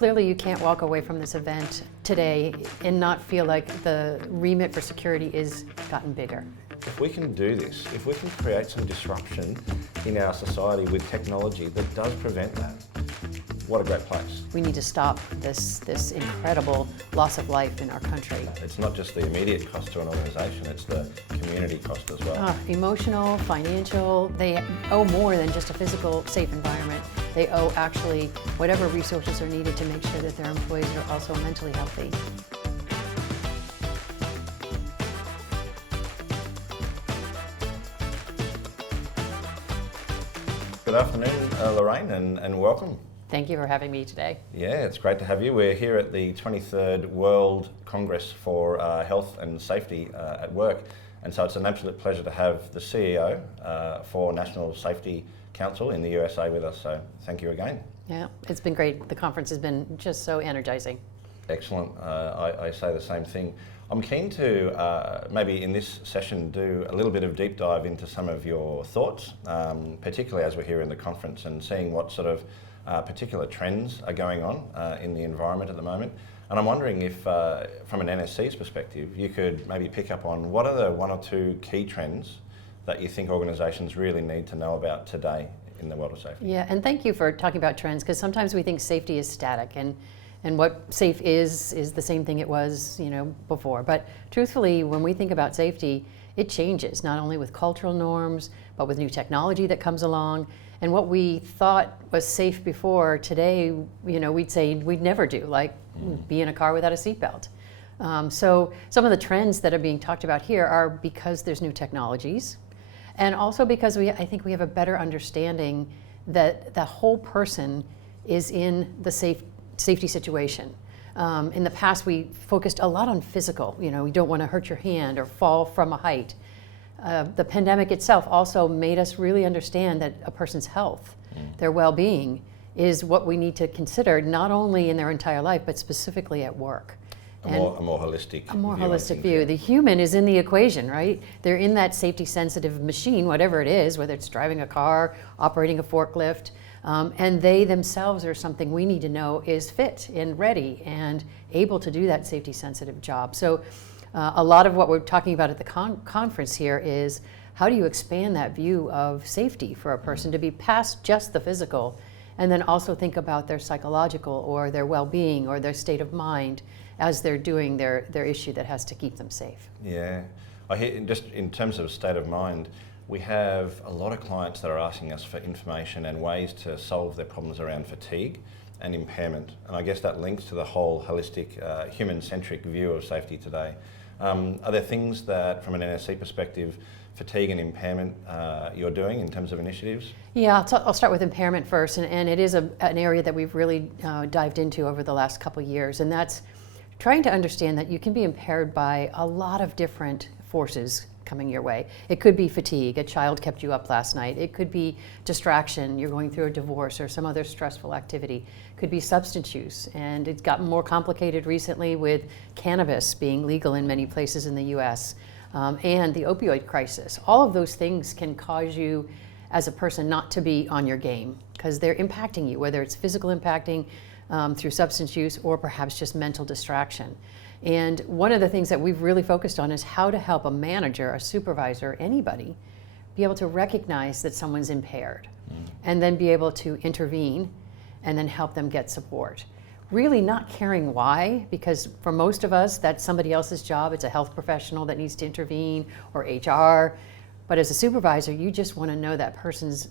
clearly you can't walk away from this event today and not feel like the remit for security is gotten bigger. If we can do this, if we can create some disruption in our society with technology that does prevent that, what a great place. We need to stop this incredible loss of life in our country. It's not just the immediate cost to an organisation, it's the community cost as well. Emotional, financial, they owe more than just a physical, safe environment. They owe actually whatever resources are needed to make sure that their employees are also mentally healthy. Good afternoon, Lorraine, and welcome. Thank you for having me today. Yeah, it's great to have you. We're here at the 23rd World Congress for Health and Safety at Work, and so it's an absolute pleasure to have the CEO for National Safety Council in the USA with us, so thank you again. Yeah, it's been great. The conference has been just so energizing. Excellent. I say the same thing. I'm keen to maybe in this session do a little bit of deep dive into some of your thoughts, particularly as we're here in the conference and seeing what sort of particular trends are going on in the environment at the moment. And I'm wondering if, from an NSC's perspective, you could maybe pick up on what are the one or two key trends that you think organisations really need to know about today in the world of safety. Yeah, and thank you for talking about trends, because sometimes we think safety is static, and what safe is the same thing it was, before. But truthfully, when we think about safety, it changes, not only with cultural norms, but with new technology that comes along. And what we thought was safe before, today, we'd say we'd never do, like be in a car without a seatbelt. So some of the trends that are being talked about here are because there's new technologies, and also because I think we have a better understanding that the whole person is in the safety situation. In the past, we focused a lot on physical. You don't want to hurt your hand or fall from a height. The pandemic itself also made us really understand that a person's health, their well-being, is what we need to consider, not only in their entire life, but specifically at work. A more holistic view. The human is in the equation, right? They're in that safety-sensitive machine, whatever it is, whether it's driving a car, operating a forklift, and they themselves are something we need to know is fit and ready and able to do that safety-sensitive job. So a lot of what we're talking about at the conference here is how do you expand that view of safety for a person to be past just the physical, and then also think about their psychological or their well-being or their state of mind as they're doing their issue that has to keep them safe. Yeah, I hear just in terms of state of mind, we have a lot of clients that are asking us for information and ways to solve their problems around fatigue and impairment. And I guess that links to the whole holistic, human-centric view of safety today. Are there things that, from an NSC perspective, fatigue and impairment you're doing in terms of initiatives? Yeah, I'll start with impairment first, and it is an area that we've really dived into over the last couple of years, and that's trying to understand that you can be impaired by a lot of different forces coming your way. It could be fatigue, a child kept you up last night. It could be distraction, you're going through a divorce or some other stressful activity. It could be substance use, and it's gotten more complicated recently with cannabis being legal in many places in the US, and the opioid crisis. All of those things can cause you as a person not to be on your game, because they're impacting you, whether it's physical impacting through substance use or perhaps just mental distraction. And one of the things that we've really focused on is how to help a manager, a supervisor, anybody, be able to recognize that someone's impaired and then be able to intervene and then help them get support. Really not caring why, because for most of us, that's somebody else's job. It's a health professional that needs to intervene, or HR. But as a supervisor, you just want to know that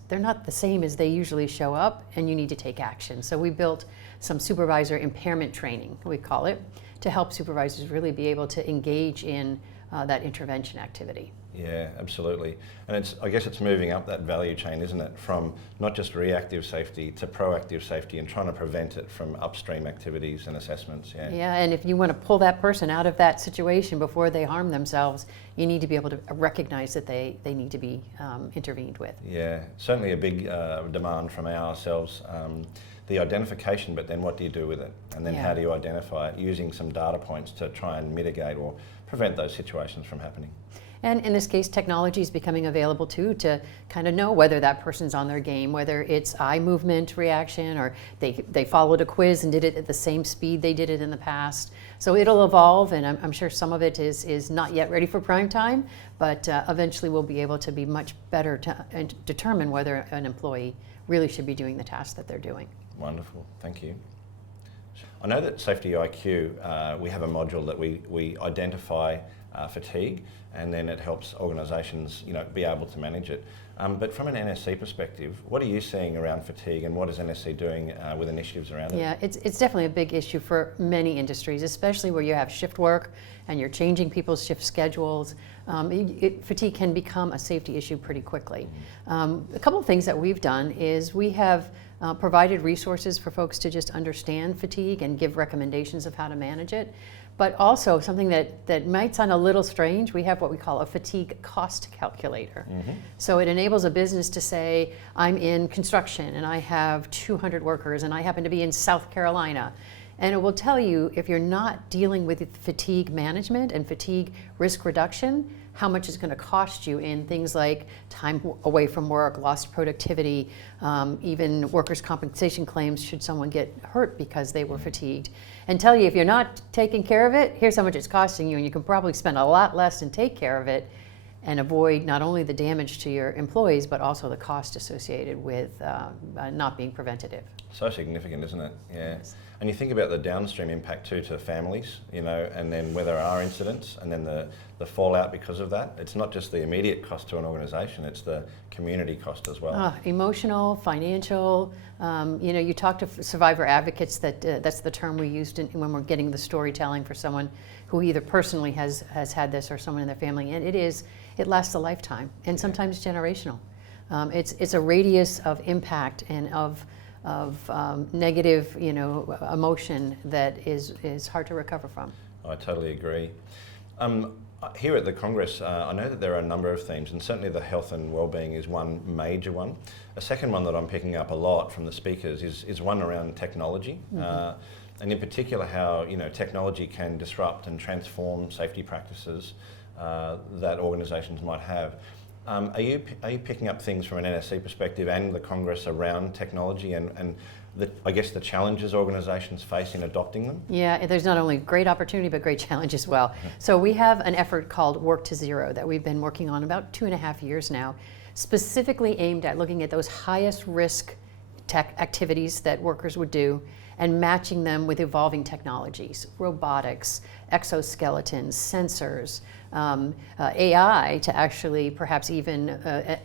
they're not the same as they usually show up, and you need to take action. So we built some supervisor impairment training, we call it, to help supervisors really be able to engage in that intervention activity. Yeah, absolutely. And I guess it's moving up that value chain, isn't it? From not just reactive safety to proactive safety and trying to prevent it from upstream activities and assessments. Yeah, and if you want to pull that person out of that situation before they harm themselves, you need to be able to recognize that they need to be intervened with. Yeah, certainly a big demand from ourselves. The identification, but then what do you do with it? And then how do you identify it using some data points to try and mitigate or prevent those situations from happening? And in this case, technology is becoming available too to kind of know whether that person's on their game, whether it's eye movement reaction or they followed a quiz and did it at the same speed they did it in the past. So it'll evolve, and I'm sure some of it is not yet ready for prime time, but eventually we'll be able to be much better to determine whether an employee really should be doing the task that they're doing. Wonderful, thank you. I know that SafetyIQ, we have a module that we identify fatigue, and then it helps organisations, be able to manage it. But from an NSC perspective, what are you seeing around fatigue, and what is NSC doing with initiatives around it? Yeah, it's definitely a big issue for many industries, especially where you have shift work and you're changing people's shift schedules. Fatigue can become a safety issue pretty quickly. A couple of things that we've done is we have provided resources for folks to just understand fatigue and give recommendations of how to manage it. But also something that might sound a little strange, we have what we call a fatigue cost calculator. Mm-hmm. So it enables a business to say, I'm in construction and I have 200 workers and I happen to be in South Carolina. And it will tell you if you're not dealing with fatigue management and fatigue risk reduction, how much it's going to cost you in things like time away from work, lost productivity, even workers' compensation claims should someone get hurt because they were fatigued. And tell you if you're not taking care of it, here's how much it's costing you, and you can probably spend a lot less and take care of it and avoid not only the damage to your employees, but also the cost associated with not being preventative. So significant, isn't it? Yeah. Yes. And you think about the downstream impact too to families, and then where there are incidents, and then the fallout because of that. It's not just the immediate cost to an organisation, it's the community cost as well. Emotional, financial. You talk to survivor advocates, that's the term we used when we're getting the storytelling for someone who either personally has had this or someone in their family, and it lasts a lifetime, and sometimes generational. It's a radius of impact and of negative, emotion that is hard to recover from. I totally agree. Here at the Congress, I know that there are a number of themes, and certainly the health and wellbeing is one major one. A second one that I'm picking up a lot from the speakers is one around technology, and in particular how technology can disrupt and transform safety practices that organisations might have. Are you picking up things from an NSC perspective and the Congress around technology and the challenges organisations face in adopting them? Yeah, there's not only great opportunity but great challenge as well. So we have an effort called Work to Zero that we've been working on about 2.5 years now, specifically aimed at looking at those highest risk tech activities that workers would do and matching them with evolving technologies, robotics, exoskeletons, sensors, AI to actually perhaps even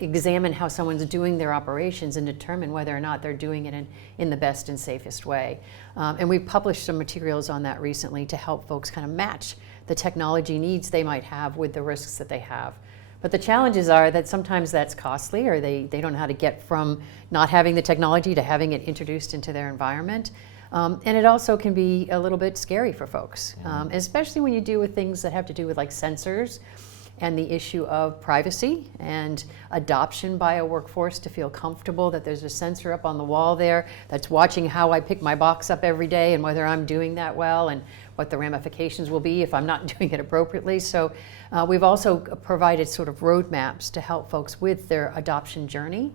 examine how someone's doing their operations and determine whether or not they're doing it in the best and safest way. And we've published some materials on that recently to help folks kind of match the technology needs they might have with the risks that they have. But the challenges are that sometimes that's costly, or they don't know how to get from not having the technology to having it introduced into their environment. And it also can be a little bit scary for folks, especially when you deal with things that have to do with like sensors and the issue of privacy and adoption by a workforce to feel comfortable that there's a sensor up on the wall there that's watching how I pick my box up every day and whether I'm doing that well and what the ramifications will be if I'm not doing it appropriately. So we've also provided sort of roadmaps to help folks with their adoption journey.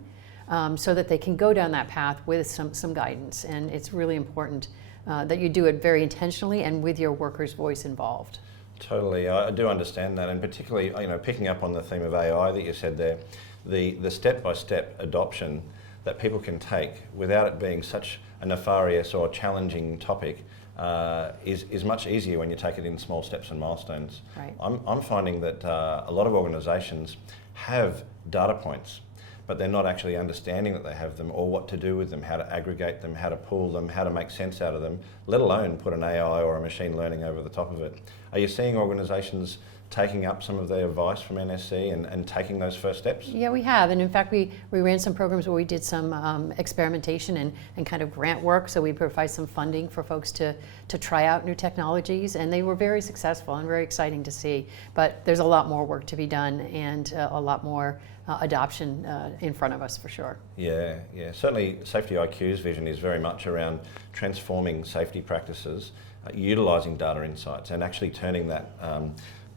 So that they can go down that path with some guidance. And it's really important that you do it very intentionally and with your worker's voice involved. Totally, I do understand that, and particularly, picking up on the theme of AI that you said there, the step-by-step adoption that people can take without it being such a nefarious or challenging topic is much easier when you take it in small steps and milestones. Right. I'm finding that a lot of organisations have data points, but they're not actually understanding that they have them or what to do with them, how to aggregate them, how to pool them, how to make sense out of them, let alone put an AI or a machine learning over the top of it. Are you seeing organisations taking up some of the advice from NSC and taking those first steps? Yeah, we have. And in fact, we ran some programs where we did some experimentation and kind of grant work. So we provide some funding for folks to try out new technologies. And they were very successful and very exciting to see. But there's a lot more work to be done and a lot more adoption in front of us for sure. Yeah. Certainly SafetyIQ's vision is very much around transforming safety practices, utilising data insights and actually turning that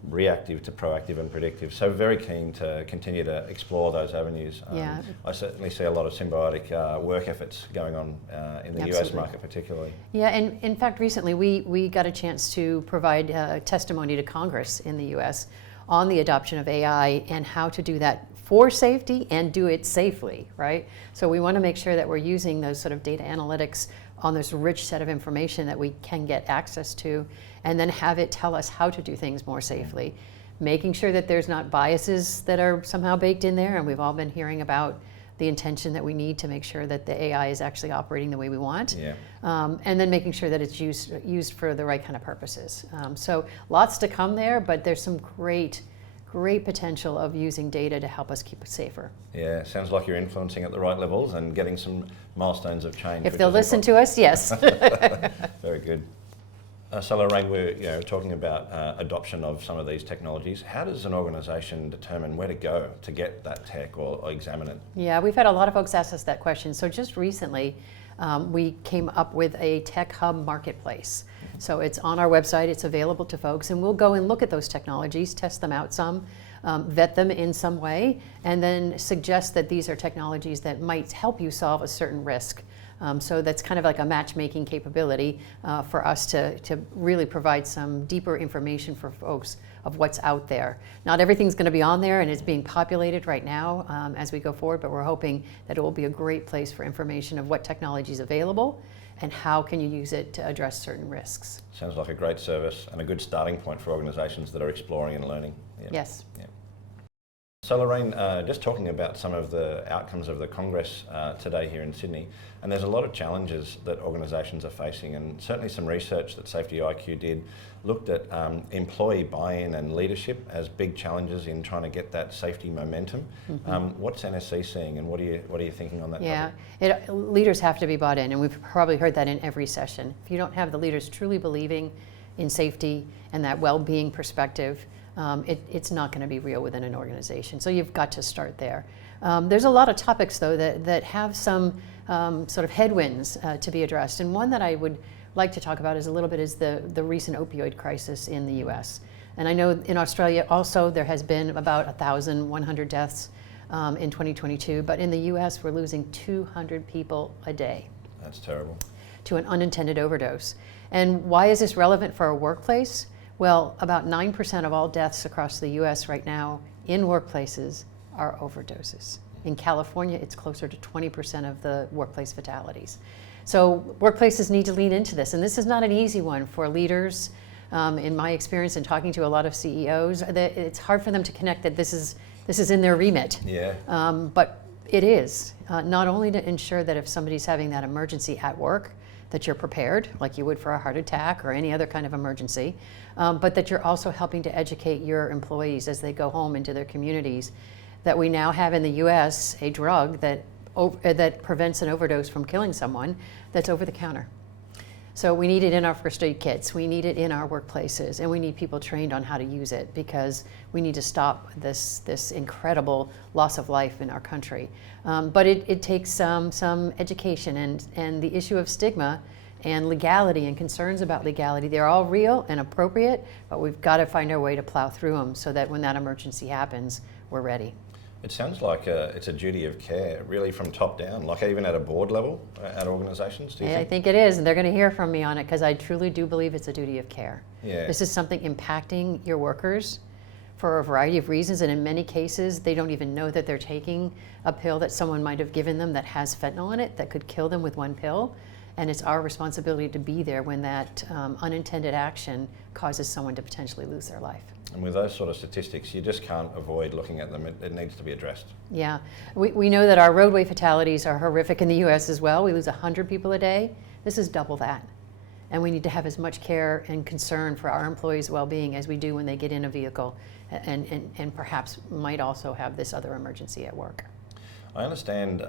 reactive to proactive and predictive. So very keen to continue to explore those avenues. Yeah. I certainly see a lot of symbiotic work efforts going on in the US market particularly. Yeah, and in fact recently we got a chance to provide testimony to Congress in the US on the adoption of AI and how to do that for safety and do it safely, right? So we want to make sure that we're using those sort of data analytics on this rich set of information that we can get access to, and then have it tell us how to do things more safely, making sure that there's not biases that are somehow baked in there. And we've all been hearing about the intention that we need to make sure that the AI is actually operating the way we want, and then making sure that it's used for the right kind of purposes. So lots to come there, but there's some great potential of using data to help us keep it safer. Yeah, sounds like you're influencing at the right levels and getting some milestones of change. If they'll listen to us, yes. Very good. So Lorraine, we're talking about adoption of some of these technologies. How does an organisation determine where to go to get that tech or examine it? Yeah, we've had a lot of folks ask us that question. So just recently, we came up with a tech hub marketplace. So it's on our website, it's available to folks, and we'll go and look at those technologies, test them out some, vet them in some way, and then suggest that these are technologies that might help you solve a certain risk. So that's kind of like a matchmaking capability for us to really provide some deeper information for folks of what's out there. Not everything's going to be on there, and it's being populated right now as we go forward, but we're hoping that it will be a great place for information of what technology is available and how can you use it to address certain risks. Sounds like a great service and a good starting point for organisations that are exploring and learning. Yeah. Yes. Yeah. So Lorraine, just talking about some of the outcomes of the Congress today here in Sydney, and there's a lot of challenges that organisations are facing, and certainly some research that SafetyIQ did looked at employee buy-in and leadership as big challenges in trying to get that safety momentum. What's NSC seeing, and what are you thinking on that topic? Leaders have to be bought in, and we've probably heard that in every session. If you don't have the leaders truly believing in safety and that well-being perspective, it's not going to be real within an organization. So you've got to start there. There's a lot of topics, though, that have some sort of headwinds to be addressed. And one that I would like to talk about is the recent opioid crisis in the US. And I know in Australia also there has been about 1,100 deaths in 2022, but in the US we're losing 200 people a day. That's terrible. To an unintended overdose. And why is this relevant for our workplace? Well, about 9% of all deaths across the US right now in workplaces are overdoses. In California, it's closer to 20% of the workplace fatalities. So workplaces need to lean into this, and this is not an easy one for leaders. In my experience in talking to a lot of CEOs, it's hard for them to connect that this is in their remit. Yeah. But it is, not only to ensure that if somebody's having that emergency at work, that you're prepared, like you would for a heart attack or any other kind of emergency, but that you're also helping to educate your employees as they go home into their communities, that we now have in the US a drug that prevents an overdose from killing someone that's over the counter. So we need it in our first aid kits, we need it in our workplaces, and we need people trained on how to use it, because we need to stop this incredible loss of life in our country. But it takes some education, and the issue of stigma and legality and concerns about legality, they're all real and appropriate, but we've got to find our way to plow through them so that when that emergency happens, we're ready. It sounds like it's a duty of care, really, from top down, like even at a board level at organisations, do you think? I think it is, and they're going to hear from me on it, because I truly do believe it's a duty of care. Yeah. This is something impacting your workers for a variety of reasons, and in many cases, they don't even know that they're taking a pill that someone might have given them that has fentanyl in it that could kill them with one pill, and it's our responsibility to be there when that unintended action causes someone to potentially lose their life. And with those sort of statistics, you just can't avoid looking at them. It needs to be addressed. Yeah. We know that our roadway fatalities are horrific in the US as well. We lose 100 people a day. This is double that. And we need to have as much care and concern for our employees' well-being as we do when they get in a vehicle and perhaps might also have this other emergency at work. I understand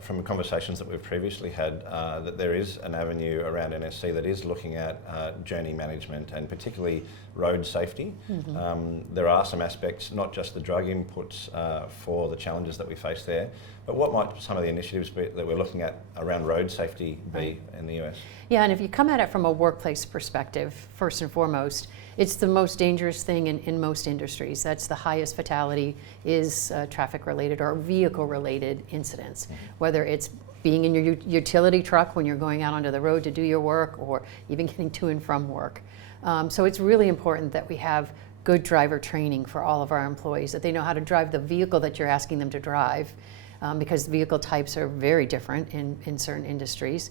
from conversations that we've previously had that there is an avenue around NSC that is looking at journey management and particularly road safety. There are some aspects, not just the drug inputs for the challenges that we face there, But what might some of the initiatives be that we're looking at around road safety be in the US? Yeah, and if you come at it from a workplace perspective, first and foremost, it's the most dangerous thing in most industries. That's the highest fatality is traffic-related or vehicle-related incidents, whether it's being in your utility truck when you're going out onto the road to do your work, or even getting to and from work. So it's really important that we have good driver training for all of our employees, that they know how to drive the vehicle that you're asking them to drive, because vehicle types are very different in certain industries,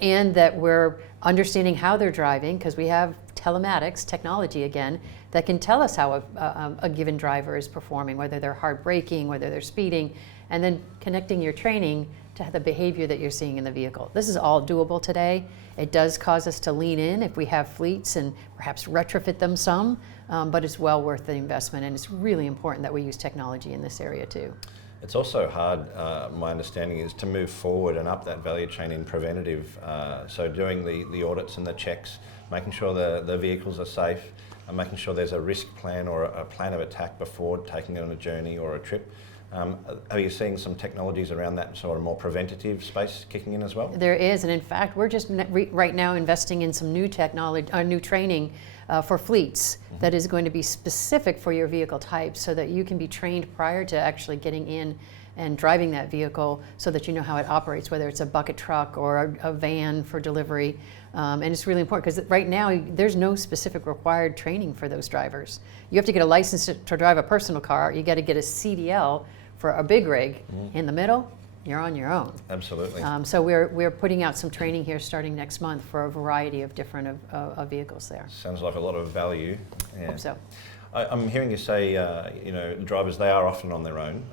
and that we're understanding how they're driving, because we have telematics, technology again, that can tell us how a given driver is performing, whether they're hard braking, whether they're speeding, and then connecting your training to the behavior that you're seeing in the vehicle. This is all doable today. It does cause us to lean in if we have fleets and perhaps retrofit them some, but it's well worth the investment, and it's really important that we use technology in this area too. It's also hard, my understanding is, to move forward and up that value chain in preventative. So doing the audits and the checks, making sure the vehicles are safe, and making sure there's a risk plan or a plan of attack before taking it on a journey or a trip. Are you seeing some technologies around that sort of more preventative space kicking in as well? There is, and in fact, we're just right now investing in some new technology, new training for fleets that is going to be specific for your vehicle type, so that you can be trained prior to actually getting in and driving that vehicle, so that you know how it operates, whether it's a bucket truck or a van for delivery. And it's really important, because right now there's no specific required training for those drivers. You have to get a license to drive a personal car. You got to get a CDL for a big rig. In the middle, you're on your own. Absolutely. So we're putting out some training here starting next month for a variety of different vehicles there. Sounds like a lot of value. Yeah. Hope so. I'm hearing you say, drivers, they are often on their own.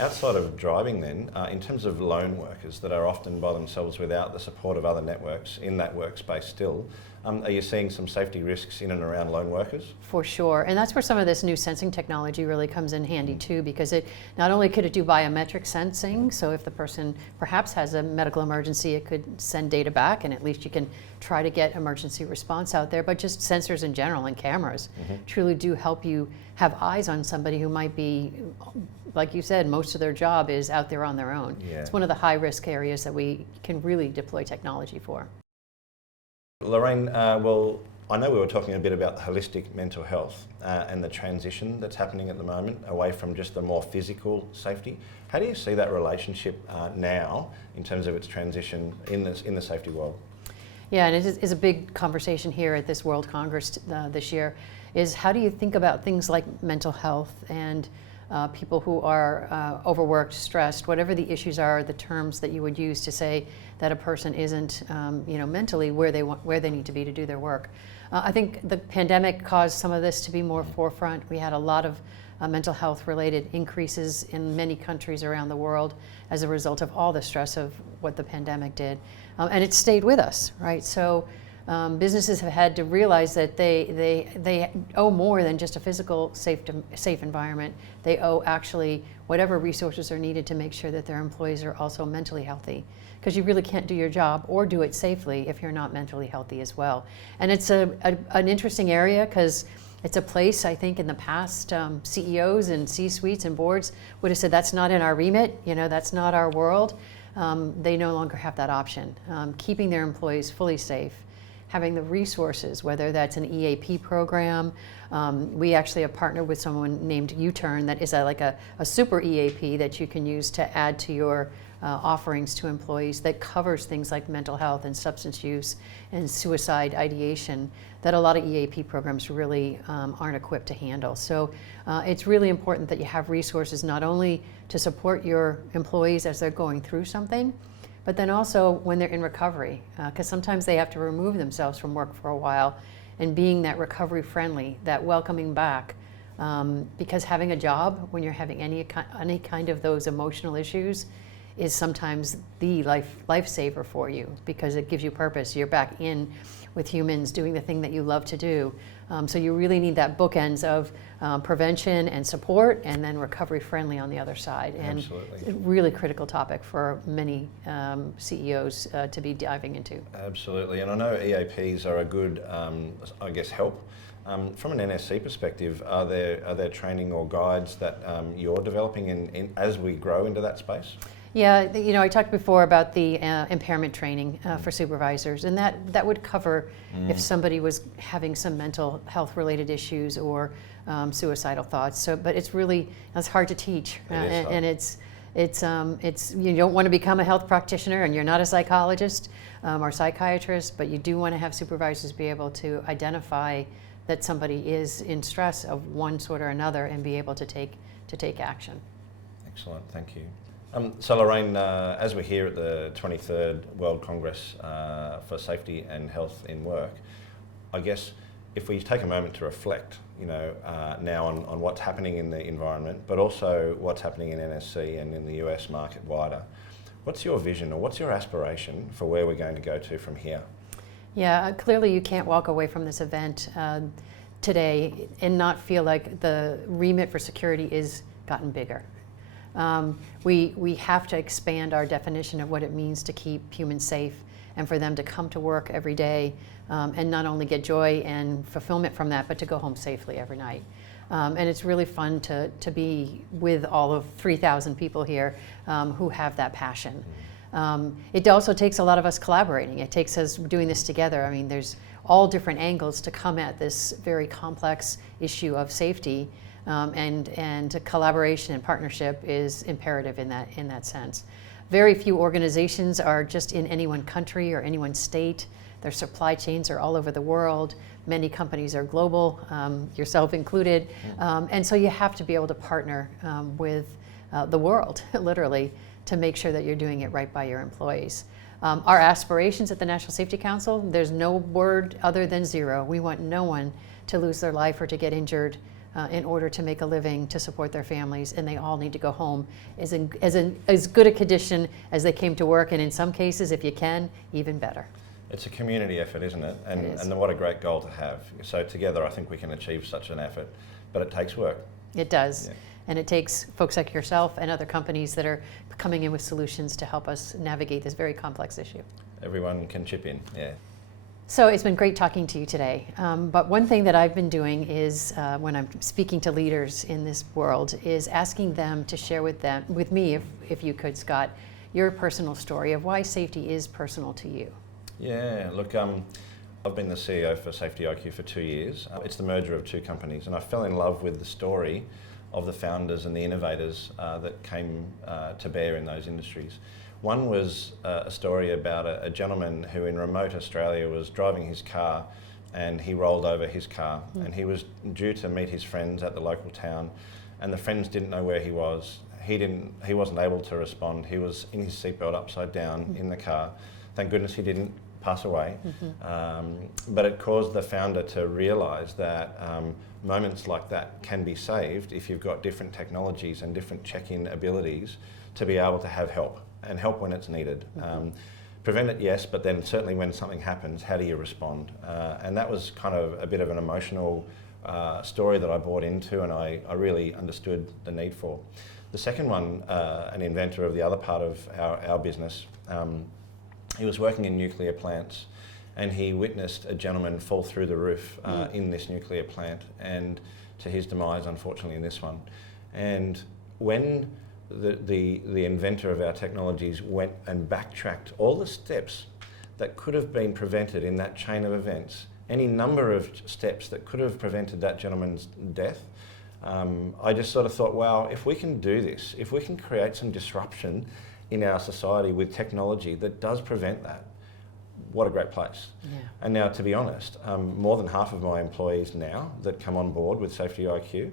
Outside of driving then, in terms of lone workers that are often by themselves without the support of other networks in that workspace still, are you seeing some safety risks in and around lone workers? For sure, and that's where some of this new sensing technology really comes in handy too, because it not only could it do biometric sensing, so if the person perhaps has a medical emergency, it could send data back, and at least you can try to get emergency response out there, but just sensors in general and cameras truly do help you have eyes on somebody who might be, like you said, most of their job is out there on their own. Yeah. It's one of the high risk areas that we can really deploy technology for. Lorraine, well, I know we were talking a bit about the holistic mental health and the transition that's happening at the moment away from just the more physical safety. How do you see that relationship now in terms of its transition in the safety world? Yeah, and it is a big conversation here at this World Congress this year, is how do you think about things like mental health and people who are overworked, stressed, whatever the issues are, the terms that you would use to say that a person isn't mentally where they need to be to do their work. I think the pandemic caused some of this to be more forefront. We had a lot of mental health related increases in many countries around the world as a result of all the stress of what the pandemic did. And it stayed with us, right? So businesses have had to realize that they owe more than just a physical safe environment. They owe actually whatever resources are needed to make sure that their employees are also mentally healthy, because you really can't do your job or do it safely if you're not mentally healthy as well. And it's an interesting area, because it's a place, I think, in the past, CEOs and C-suites and boards would have said, that's not in our remit, that's not our world. They no longer have that option. Keeping their employees fully safe, having the resources, whether that's an EAP program. We actually have partnered with someone named U-Turn that is like a super EAP that you can use to add to your offerings to employees, that covers things like mental health and substance use and suicide ideation that a lot of EAP programs really aren't equipped to handle. So it's really important that you have resources not only to support your employees as they're going through something, but then also when they're in recovery, because sometimes they have to remove themselves from work for a while, and being that recovery friendly, that welcoming back, because having a job when you're having any kind of those emotional issues is sometimes the lifesaver for you, because it gives you purpose. You're back in with humans doing the thing that you love to do. So you really need that bookends of prevention and support, and then recovery friendly on the other side. And Absolutely. it's a really critical topic for many CEOs to be diving into. Absolutely, and I know EAPs are a good, I guess, help. From an NSC perspective, are there training or guides that you're developing in as we grow into that space? Yeah, I talked before about the impairment training for supervisors, and that would cover if somebody was having some mental health related issues or suicidal thoughts. So, but it's hard to teach, and it's you don't want to become a health practitioner, and you're not a psychologist or psychiatrist, but you do want to have supervisors be able to identify that somebody is in stress of one sort or another and be able to take action. Excellent, thank you. So Lorraine, as we're here at the 23rd World Congress for Safety and Health in Work, I guess if we take a moment to reflect, now on what's happening in the environment, but also what's happening in NSC and in the US market wider, what's your vision or what's your aspiration for where we're going to go to from here? Yeah, clearly you can't walk away from this event today and not feel like the remit for security is gotten bigger. We have to expand our definition of what it means to keep humans safe and for them to come to work every day and not only get joy and fulfillment from that, but to go home safely every night. And it's really fun to be with all of 3,000 people here who have that passion. It also takes a lot of us collaborating. It takes us doing this together. I mean, there's all different angles to come at this very complex issue of safety, and collaboration and partnership is imperative in that sense. Very few organizations are just in any one country or any one state. Their supply chains are all over the world. Many companies are global, yourself included, and so you have to be able to partner with the world, literally, to make sure that you're doing it right by your employees. Our aspirations at the National Safety Council, there's no word other than zero. We want no one to lose their life or to get injured in order to make a living, to support their families, and they all need to go home as good a condition as they came to work, and in some cases, if you can, even better. It's a community effort, isn't it? It is. And what a great goal to have. So together I think we can achieve such an effort, but it takes work. It does. Yeah. And it takes folks like yourself and other companies that are coming in with solutions to help us navigate this very complex issue. Everyone can chip in, yeah. So it's been great talking to you today. But one thing that I've been doing is, when I'm speaking to leaders in this world, is asking them to share with me, if you could, Scott, your personal story of why safety is personal to you. Yeah, look, I've been the CEO for SafetyIQ for 2 years. It's the merger of two companies, and I fell in love with the story of the founders and the innovators that came to bear in those industries. One was a story about a gentleman who in remote Australia was driving his car and he rolled over his car, and he was due to meet his friends at the local town, and the friends didn't know where he was. He wasn't able to respond. He was in his seatbelt upside down in the car. Thank goodness he didn't pass away. But it caused the founder to realise that moments like that can be saved if you've got different technologies and different check-in abilities to be able to have help, and help when it's needed. Prevent it, yes, but then certainly when something happens, how do you respond? And that was kind of a bit of an emotional story that I bought into, and I really understood the need for. The second one, an inventor of the other part of our business, he was working in nuclear plants, and he witnessed a gentleman fall through the roof in this nuclear plant, and to his demise, unfortunately, in this one. And when the inventor of our technologies went and backtracked all the steps that could have been prevented in that chain of events, any number of steps that could have prevented that gentleman's death, I just sort of thought, wow, if we can do this, if we can create some disruption in our society with technology that does prevent that, what a great place. Yeah. And now, to be honest, more than half of my employees now that come on board with SafetyIQ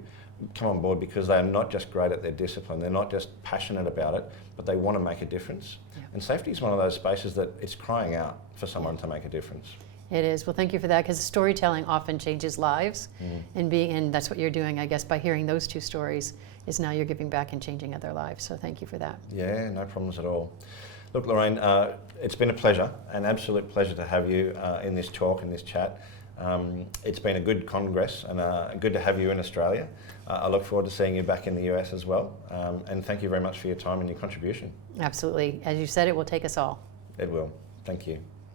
come on board because they are not just great at their discipline, they're not just passionate about it, but they want to make a difference. Yeah. And safety is one of those spaces that it's crying out for someone to make a difference. It is. Well, thank you for that, because storytelling often changes lives, and that's what you're doing, I guess, by hearing those two stories, is now you're giving back and changing other lives. So thank you for that. Yeah, no problems at all. Look, Lorraine, it's been a pleasure, an absolute pleasure to have you in this talk, in this chat. It's been a good congress, and good to have you in Australia. I look forward to seeing you back in the US as well. And thank you very much for your time and your contribution. Absolutely. As you said, it will take us all. It will. Thank you.